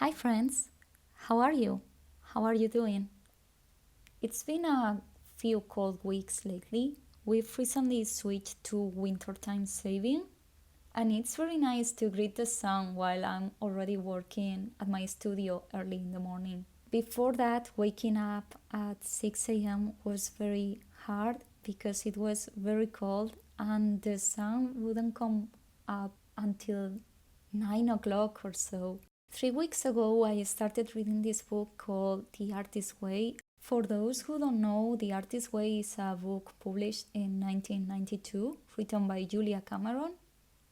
Hi friends, how are you? How are you doing? It's been a few cold weeks lately. We've recently switched to wintertime saving, and it's very nice to greet the sun while I'm already working at my studio early in the morning. Before that, waking up at 6 a.m. was very hard because it was very cold and the sun wouldn't come up until 9 o'clock or so. 3 weeks ago, I started reading this book called The Artist's Way. For those who don't know, The Artist's Way is a book published in 1992, written by Julia Cameron,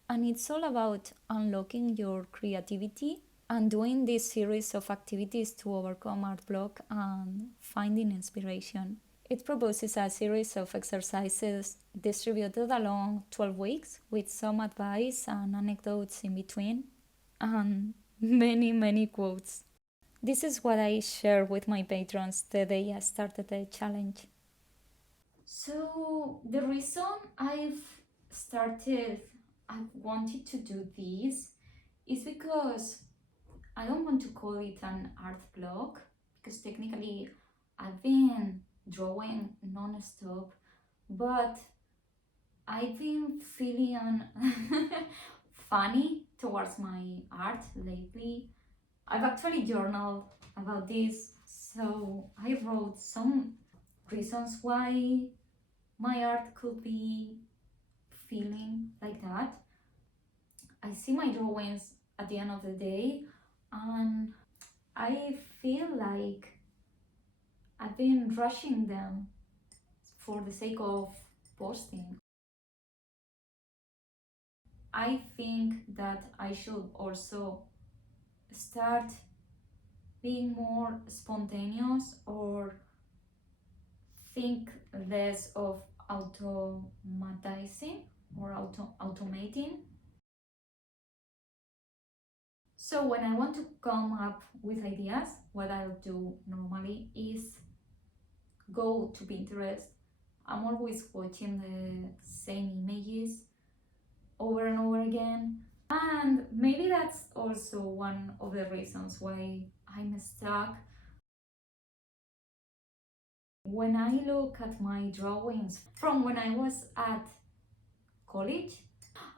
and it's all about unlocking your creativity and doing this series of activities to overcome art block and finding inspiration. It proposes a series of exercises distributed along 12 weeks with some advice and anecdotes in between and many quotes. This is what I share with my patrons the day I started the challenge. So, the reason I've wanted to do this is because I don't want to call it an art block because technically I've been drawing non-stop, but I've been feeling funny towards my art lately. I've actually journaled about this, so I wrote some reasons why my art could be feeling like that. I see my drawings at the end of the day and I feel like I've been rushing them for the sake of posting. I think that I should also start being more spontaneous or think less of automatizing or automating. So when I want to come up with ideas, what I'll do normally is go to Pinterest. I'm always watching the same images over and over again. And maybe that's also one of the reasons why I'm stuck. When I look at my drawings from when I was at college,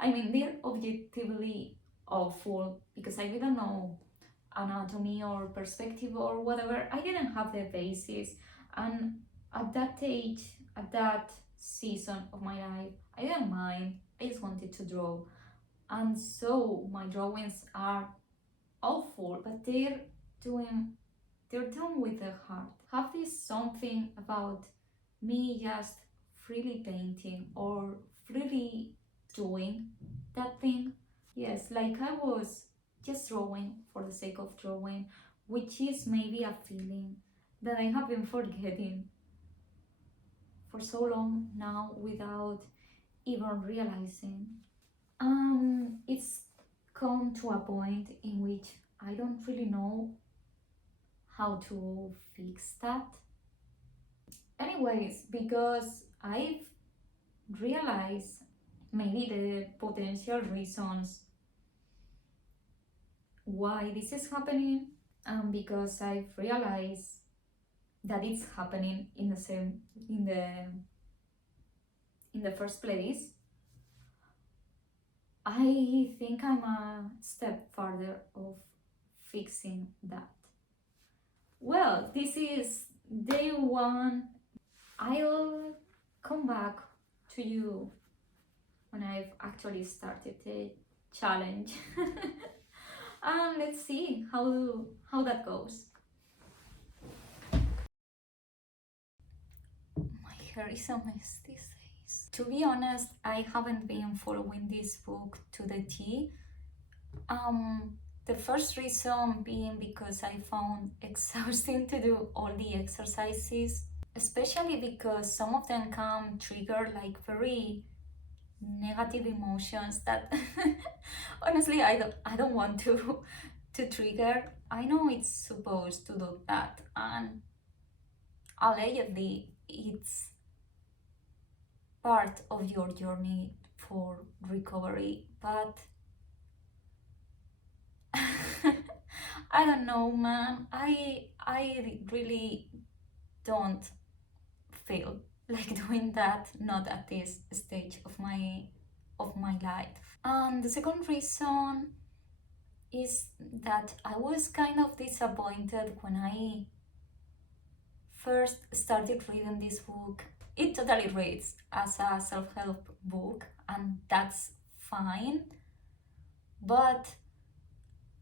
I mean, they're objectively awful because I didn't know anatomy or perspective or whatever. I didn't have the basis. And at that age, at that season of my life, I didn't mind. I just wanted to draw. And so my drawings are awful, but doing they're done with the heart. Have this something about me just freely painting or freely doing that thing. Yes, like I was just drawing for the sake of drawing, which is maybe a feeling that I have been forgetting for so long now without even realizing. It's come to a point in which I don't really know how to fix that. Anyways, because I've realized maybe the potential reasons why this is happening, and because I've realized that it's happening in the first place, I think I'm a step further of fixing that. Well, this is day one. I'll come back to you when I've actually started the challenge. And let's see how that goes. My hair is a mess these days. To be honest, I haven't been following this book to the T. The first reason being because I found exhausting to do all the exercises, especially because some of them can trigger like very negative emotions that honestly I don't want to trigger. I know it's supposed to do that, and allegedly it's part of your journey for recovery, but I don't know, man. I really don't feel like doing that, not at this stage of my life. And the second reason is that I was kind of disappointed when I first started reading this book. It totally reads as a self-help book, and that's fine, but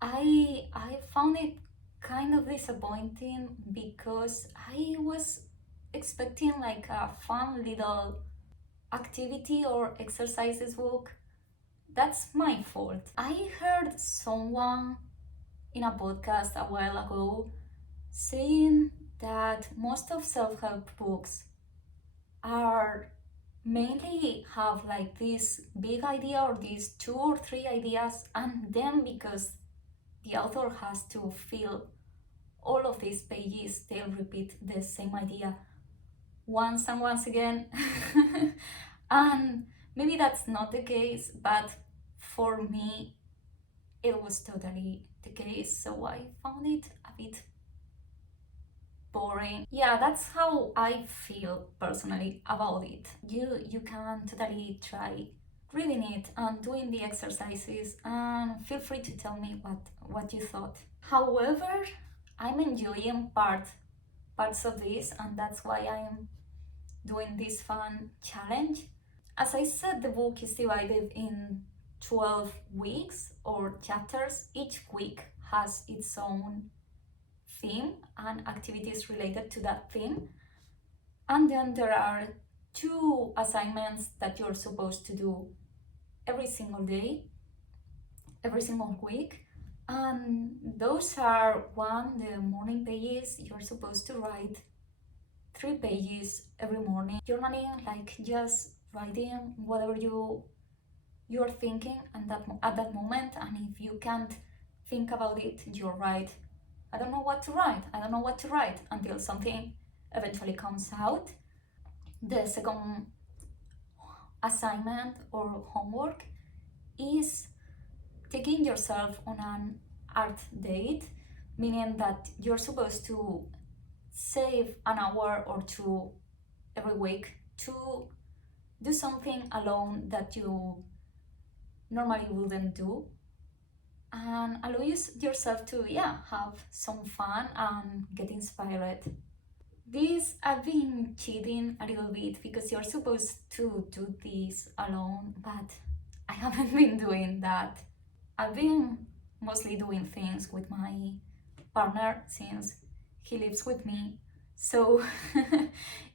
I found it kind of disappointing because I was expecting like a fun little activity or exercises book. That's my fault. I heard someone in a podcast a while ago saying that most of self-help books are mainly have like this big idea or these 2 or 3 ideas, and then because the author has to fill all of these pages, they'll repeat the same idea once and once again. And maybe that's not the case, but for me it was totally the case, so I found it a bit boring. Yeah, that's how I feel personally about it. You can totally try reading it and doing the exercises, and feel free to tell me what you thought. However, I'm enjoying parts of this, and that's why I'm doing this fun challenge. As I said, the book is divided in 12 weeks or chapters. Each week has its own theme and activities related to that theme. And then there are 2 assignments that you're supposed to do every single day, every single week. And those are: one, the morning pages. You're supposed to write 3 pages every morning, journaling, like just writing whatever you're thinking and at that moment. And if you can't think about it, you write, I don't know what to write, I don't know what to write, until something eventually comes out. The second assignment or homework is taking yourself on an art date, meaning that you're supposed to save an hour or 2 every week to do something alone that you normally wouldn't do, and allow yourself to have some fun and get inspired. This, I've been cheating a little bit because you're supposed to do this alone, but I haven't been doing that. I've been mostly doing things with my partner since he lives with me, so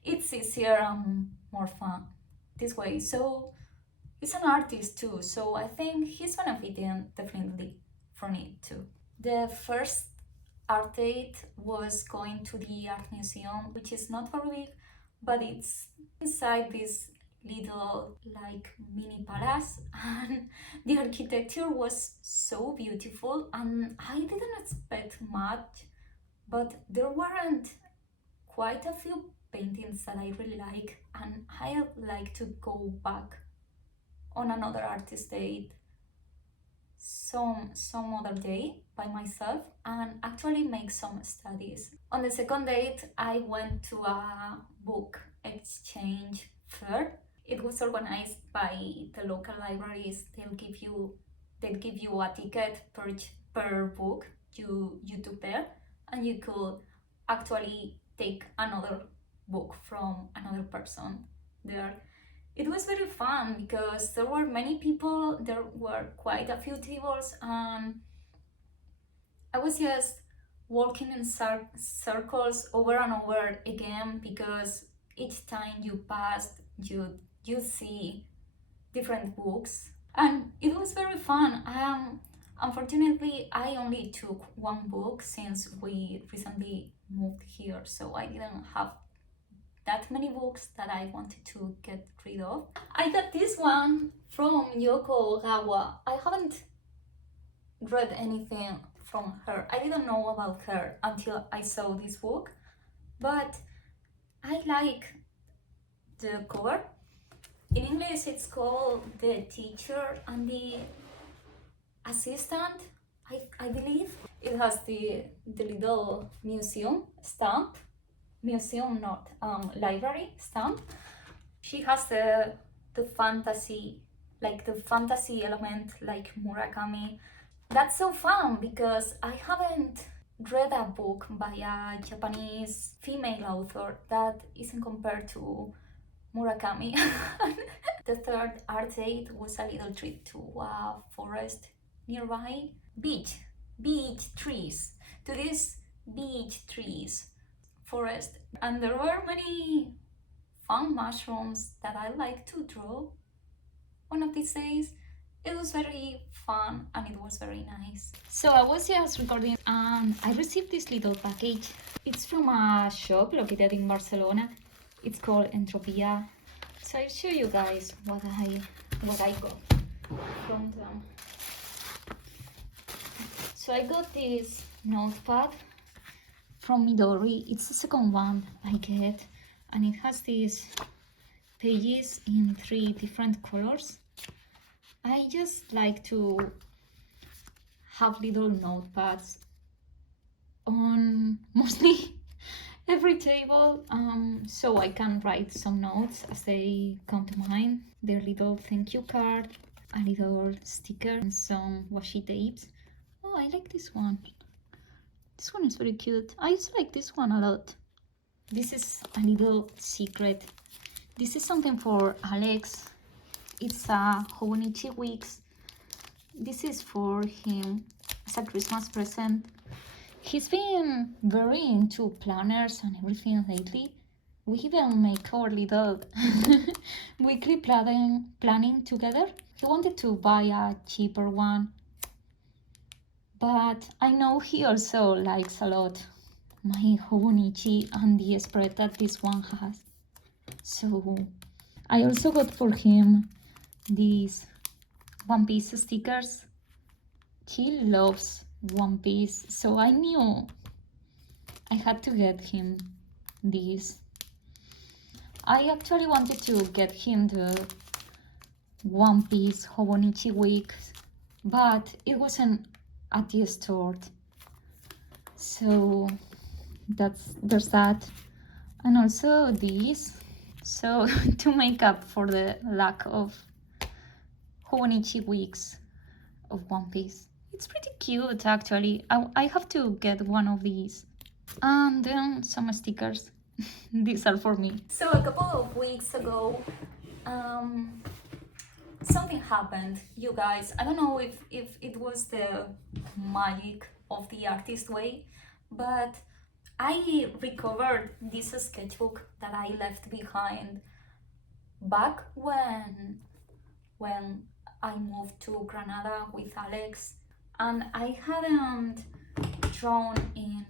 it's easier and more fun this way. So he's an artist too, so I think he's benefiting definitely from it too. The first art date was going to the art museum, which is not very big, but it's inside this little like mini palace, and the architecture was so beautiful, and I didn't expect much, but there weren't quite a few paintings that I really like, and I like to go back on another artist date some other day by myself and actually make some studies. On the second date, I went to a book exchange fair. It was organized by the local libraries. They'll give you a ticket per book you took there, and you could actually take another book from another person there. It was very fun because there were many people, there were quite a few tables, and I was just walking in circles over and over again, because each time you passed, you see different books, and it was very fun. Unfortunately, I only took one book since we recently moved here, so I didn't have that many books that I wanted to get rid of. I got this one from Yoko Ogawa. I haven't read anything from her. I didn't know about her until I saw this book, but I like the cover. In English, it's called The Teacher and the Assistant, I believe. It has the little museum stamp, museum not library stamp. She has the fantasy, like the fantasy element, like Murakami. That's so fun because I haven't read a book by a Japanese female author that isn't compared to Murakami. The third art date was a little trip to a forest nearby. Beach, beach trees, to these beach trees, forest. And there were many fun mushrooms that I like to draw one of these days. It was very fun and it was very nice. So I was just recording and I received this little package. It's from a shop located in Barcelona. It's called Entropia. So I'll show you guys what I got from them. So I got this notepad from Midori. It's the second one I get, and it has these pages in 3 different colors. I just like to have little notepads on mostly every table, so I can write some notes as they come to mind. Their little thank you card, a little sticker, and some washi tapes. Oh, I like this one. This one is very cute. I also like this one a lot. This is a little secret. This is something for Alex. It's a Hobonichi Weeks. This is for him as a Christmas present. He's been very into planners and everything lately. We even make our little weekly planning together. He wanted to buy a cheaper one, but I know he also likes a lot my Hobonichi and the spread that this one has. So I also got for him these One Piece stickers. He loves One Piece, so I knew I had to get him these. I actually wanted to get him the One Piece Hobonichi Week, but it wasn't at the store. So there's that. And also these. So to make up for the lack of Hobonichi Weeks of One Piece. It's pretty cute actually. I have to get one of these. And then some stickers. These are for me. So a couple of weeks ago, something happened, you guys. I don't know if it was the magic of the artist way, but I recovered this sketchbook that I left behind back when I moved to Granada with Alex, and I hadn't drawn in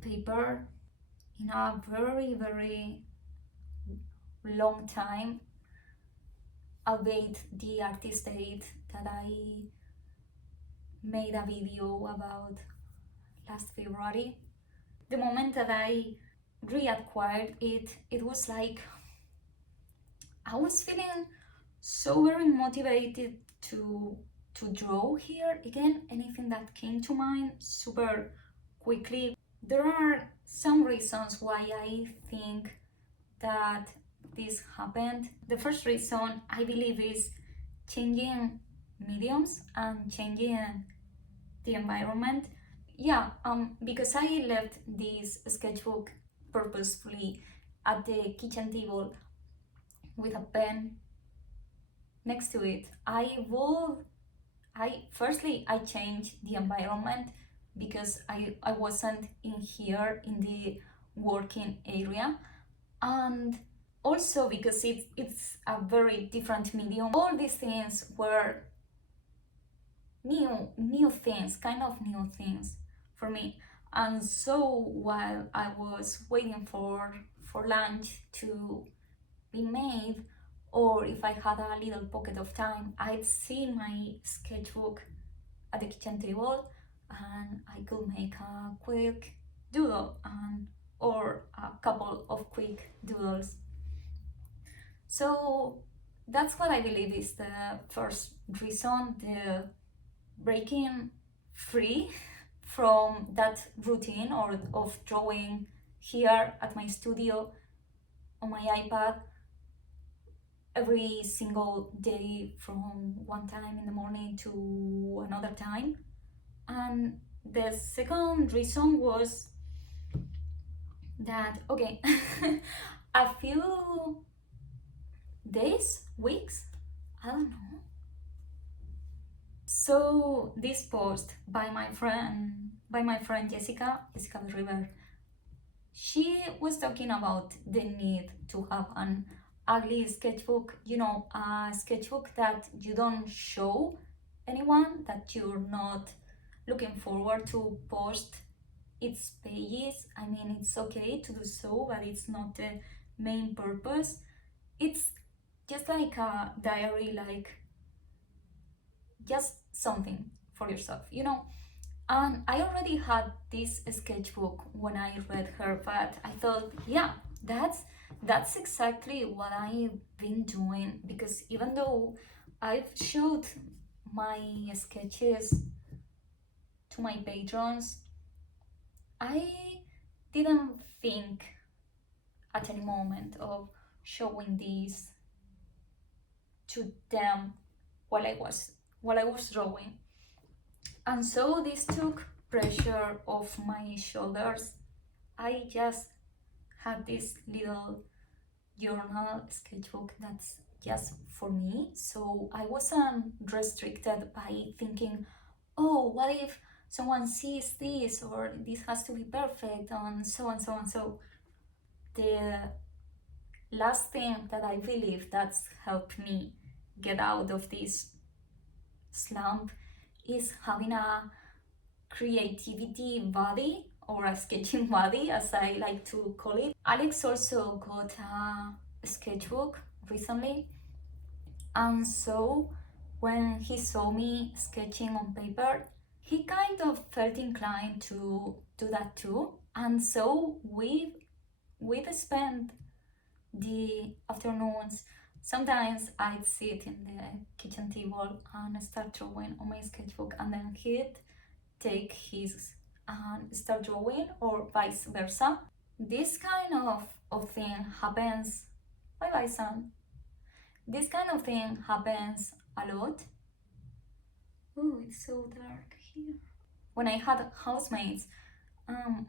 paper in a very long time. Await the artist date that I made a video about last February. The moment that I reacquired it, it was like I was feeling so very motivated to draw here again. Anything that came to mind super quickly. There are some reasons why I think that this happened. The first reason I believe is changing mediums and changing the environment. Yeah, because I left this sketchbook purposefully at the kitchen table with a pen next to it. I changed the environment because I wasn't in here in the working area, and also because it's a very different medium. All these things were new things, kind of new things for me. And so while I was waiting for lunch to be made, or if I had a little pocket of time, I'd see my sketchbook at the kitchen table and I could make a quick doodle or a couple of quick doodles. So that's what I believe is the first reason, the breaking free from that routine or of drawing here at my studio on my iPad every single day from one time in the morning to another time. And the second reason was that, okay, a few days, weeks, I don't know. So this post by my friend Jessica River, she was talking about the need to have an ugly sketchbook, a sketchbook that you don't show anyone, that you're not looking forward to post its pages. I mean, it's okay to do so, but it's not the main purpose. It's just like a diary, like just something for yourself, And I already had this sketchbook when I read her, but I thought, yeah, that's exactly what I've been doing, because even though I've showed my sketches to my patrons, I didn't think at any moment of showing these to them while I was drawing. And so this took pressure off my shoulders. I just had this little journal sketchbook that's just for me, so I wasn't restricted by thinking, oh, what if someone sees this, or this has to be perfect, and so on, so on. So the last thing that I believe that's helped me get out of this slump is having a creativity body, or a sketching body, as I like to call it. Alex also got a sketchbook recently, and so when he saw me sketching on paper, he kind of felt inclined to do that too. And so we'd spend the afternoons. Sometimes I'd sit in the kitchen table and start drawing on my sketchbook, and then he'd take his and start drawing, or vice versa. This kind of thing happens. Bye bye, son. This kind of thing happens a lot. Oh, it's so dark here. When I had housemates,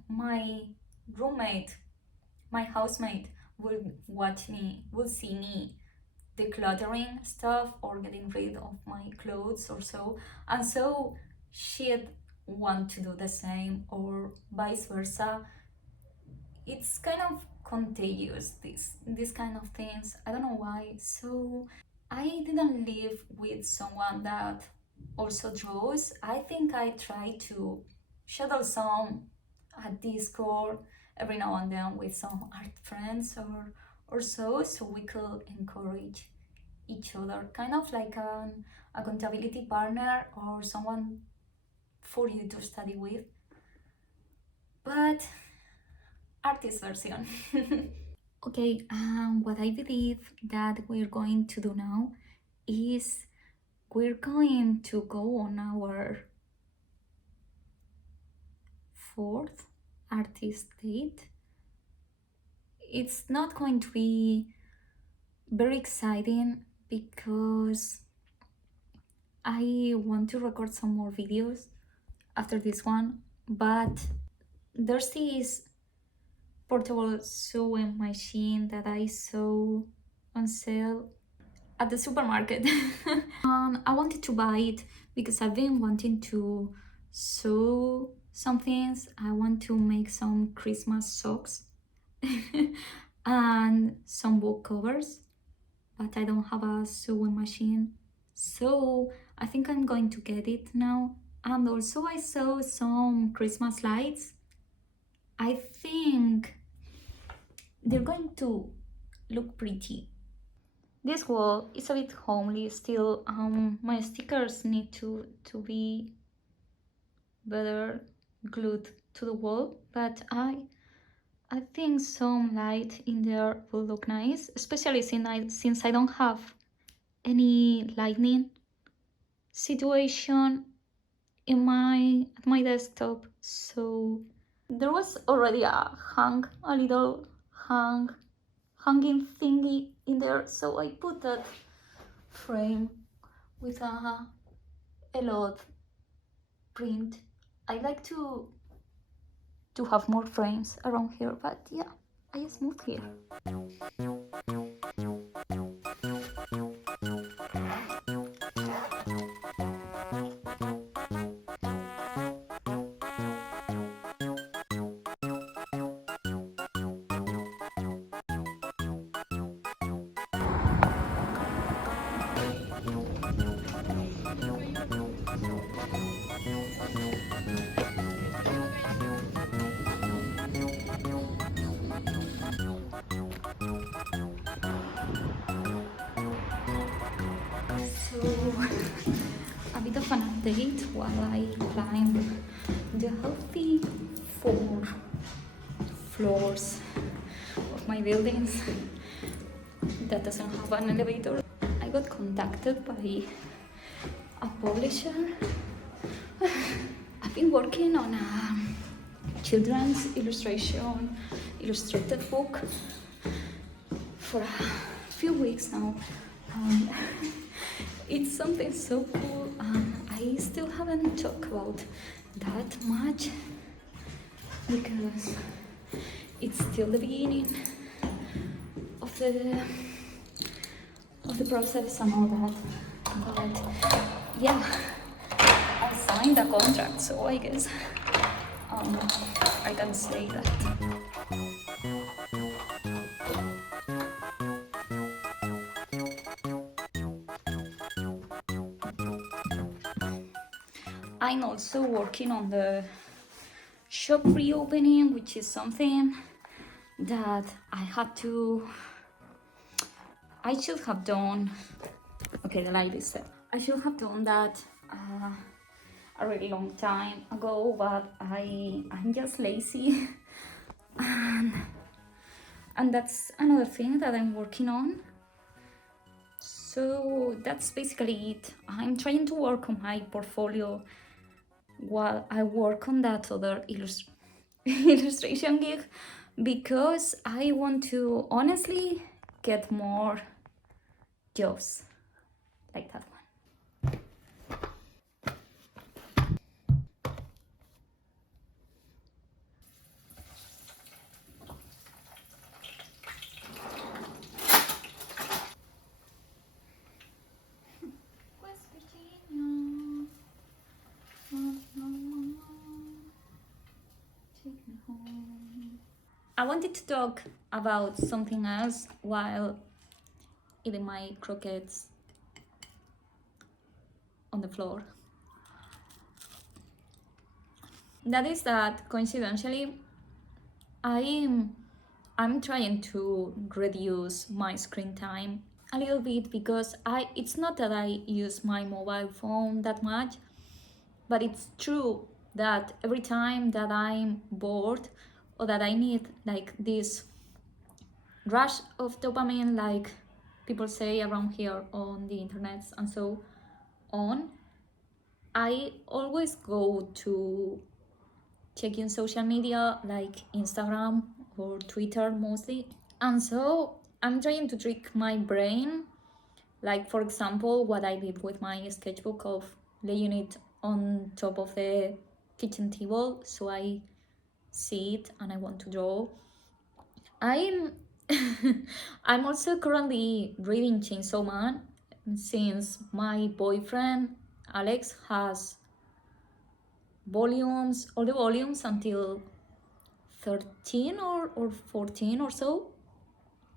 my roommate, my housemate, would see me decluttering stuff or getting rid of my clothes or so, and so she'd want to do the same, or vice versa. It's kind of contagious, this kind of things. I don't know why. So I didn't live with someone that also draws. I think I try to schedule some at Discord every now and then with some art friends or so we could encourage each other, kind of like an accountability partner or someone for you to study with, but artist version. Okay, what I believe that we're going to do now is we're going to go on our fourth artist date. It's not going to be very exciting because I want to record some more videos after this one, but there's this portable sewing machine that I saw on sale at the supermarket. I wanted to buy it because I've been wanting to sew some things. I want to make some Christmas socks and some book covers, but I don't have a sewing machine, so I think I'm going to get it now. And also I saw some Christmas lights. I think they're going to look pretty. This wall is a bit homely still. My stickers need to be better glued to the wall, but I think some light in there will look nice, especially since I don't have any lightning situation in my desktop. So there was already a little hanging thingy in there, so I put that frame with a lot print. I like to have more frames around here, but yeah, I just moved here. So, a bit of an update while I climb the healthy 4 floors of my buildings that doesn't have an elevator. I got contacted by a publisher. I've been working on a children's illustrated book for a few weeks now. It's something so cool. I still haven't talked about that much because it's still the beginning of the process and all that. But yeah, I signed a contract, so I guess I can say that. I'm also working on the shop reopening, which is something that I should have done. Okay, the light is set. I should have done that a really long time ago, but I'm just lazy. and that's another thing that I'm working on. So that's basically it. I'm trying to work on my portfolio while I work on that other illustration gig, because I want to honestly get more jobs like that one. West Virginia, take me home. I wanted to talk about something else while eating my croquettes on the floor. That is that coincidentally, I'm trying to reduce my screen time a little bit, because it's not that I use my mobile phone that much, but it's true that every time that I'm bored or that I need like this rush of dopamine, like people say around here on the internet and so on, I always go to checking social media like Instagram or Twitter mostly. And so I'm trying to trick my brain, like for example what I did with my sketchbook of laying it on top of the kitchen table so I see it and I want to draw. I'm I'm also currently reading Chainsaw Man, since my boyfriend Alex has all the volumes until 13 or 14 or so.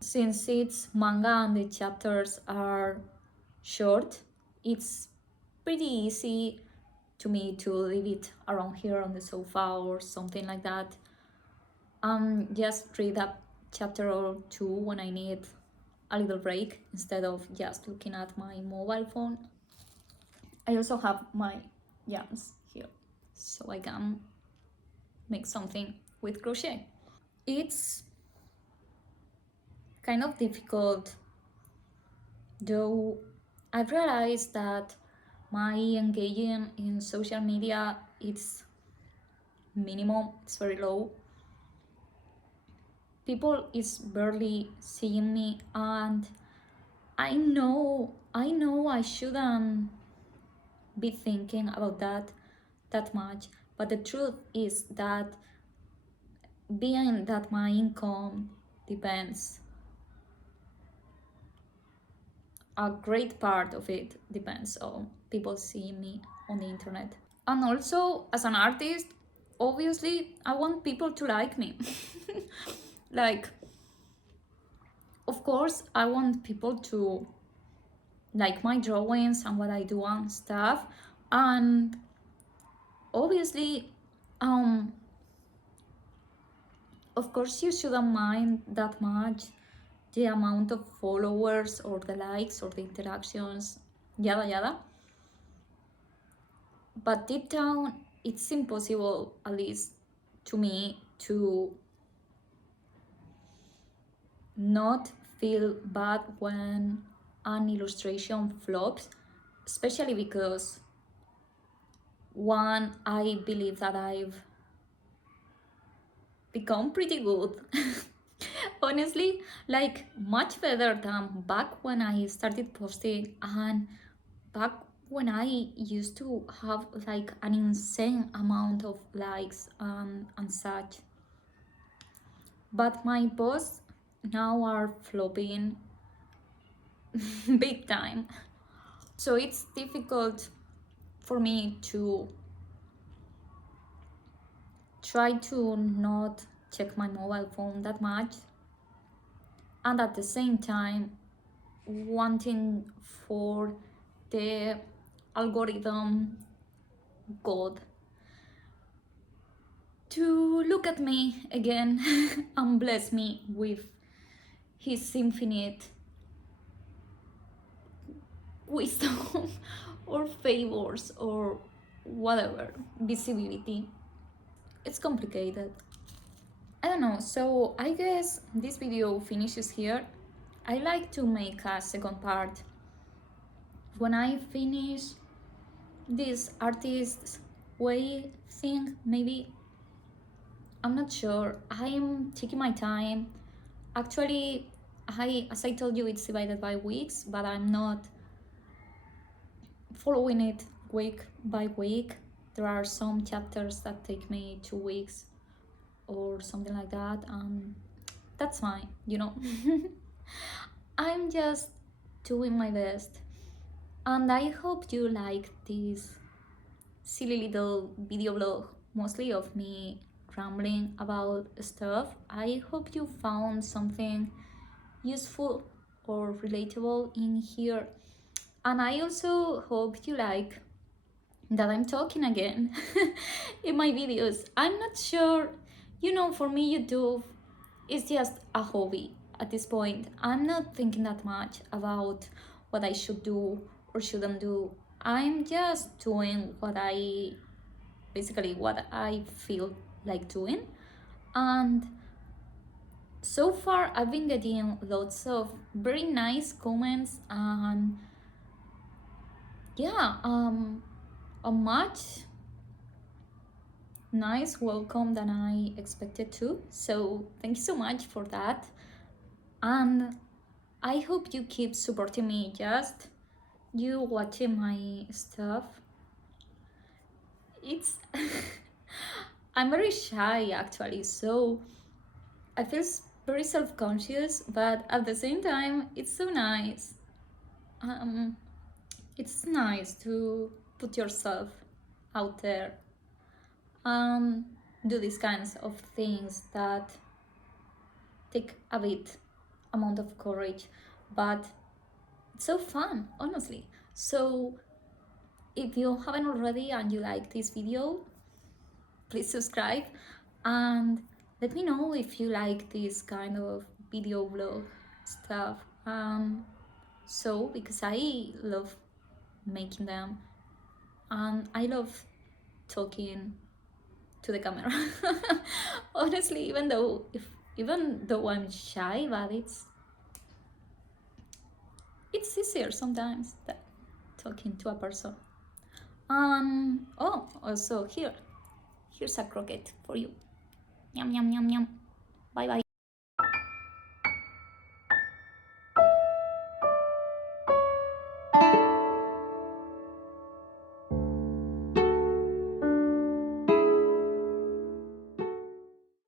Since it's manga and the chapters are short, it's pretty easy to me to leave it around here on the sofa or something like that. Just read a chapter or two when I need a little break instead of just looking at my mobile phone. I also have my yarns here, so I can make something with crochet. It's kind of difficult, though I've realized that My engaging in social media, it's minimum, it's very low. People is barely seeing me, and I know I shouldn't be thinking about that much, but the truth is that being that my income depends, a great part of it depends on people seeing me on the internet. And also, as an artist, obviously I want people to like me. Like, of course I want people to like my drawings and what I do and stuff. And obviously, um of course you shouldn't mind that much the amount of followers or the likes or the interactions, yada yada. But deep down, it's impossible, at least to me, to not feel bad when an illustration flops, especially because one, I believe that I've become pretty good. Honestly, like much better than back when I started posting, and back when I used to have like an insane amount of likes and such. But my posts now are flopping big time. So it's difficult for me to try to not check my mobile phone that much, and at the same time wanting for the algorithm god to look at me again and bless me with his infinite wisdom or favors or whatever, visibility. It's complicated. I don't know, so I guess this video finishes here. I like to make a second part when I finish this artist's way thing, maybe. I'm not sure. I'm taking my time. Actually, as I told you, it's divided by weeks, but I'm not following it week by week. There are some chapters that take me 2 weeks or something like that, and that's fine, you know. I'm just doing my best, and I hope you like this silly little video blog, mostly of me rambling about stuff. I hope you found something useful or relatable in here, and I also hope you like that I'm talking again in my videos. I'm not sure, you know, for me YouTube is just a hobby at this point. I'm not thinking that much about what I should do or shouldn't do. I'm just doing what I feel like doing. And so far I've been getting lots of very nice comments, and yeah, a much nice welcome than I expected to. So thank you so much for that. And I hope you keep supporting me, just you watching my stuff. It's I'm very shy actually, so I feel very self-conscious, but at the same time it's so nice. It's nice to put yourself out there and do these kinds of things that take a bit amount of courage, but it's so fun, honestly. So if you haven't already and you like this video, please subscribe and let me know if you like this kind of video blog stuff. So because I love making them and I love talking to the camera. Honestly, even though I'm shy, but it's easier sometimes than talking to a person. Oh, also here's a croquette for you. Yum, yum, yum, yum. Bye bye.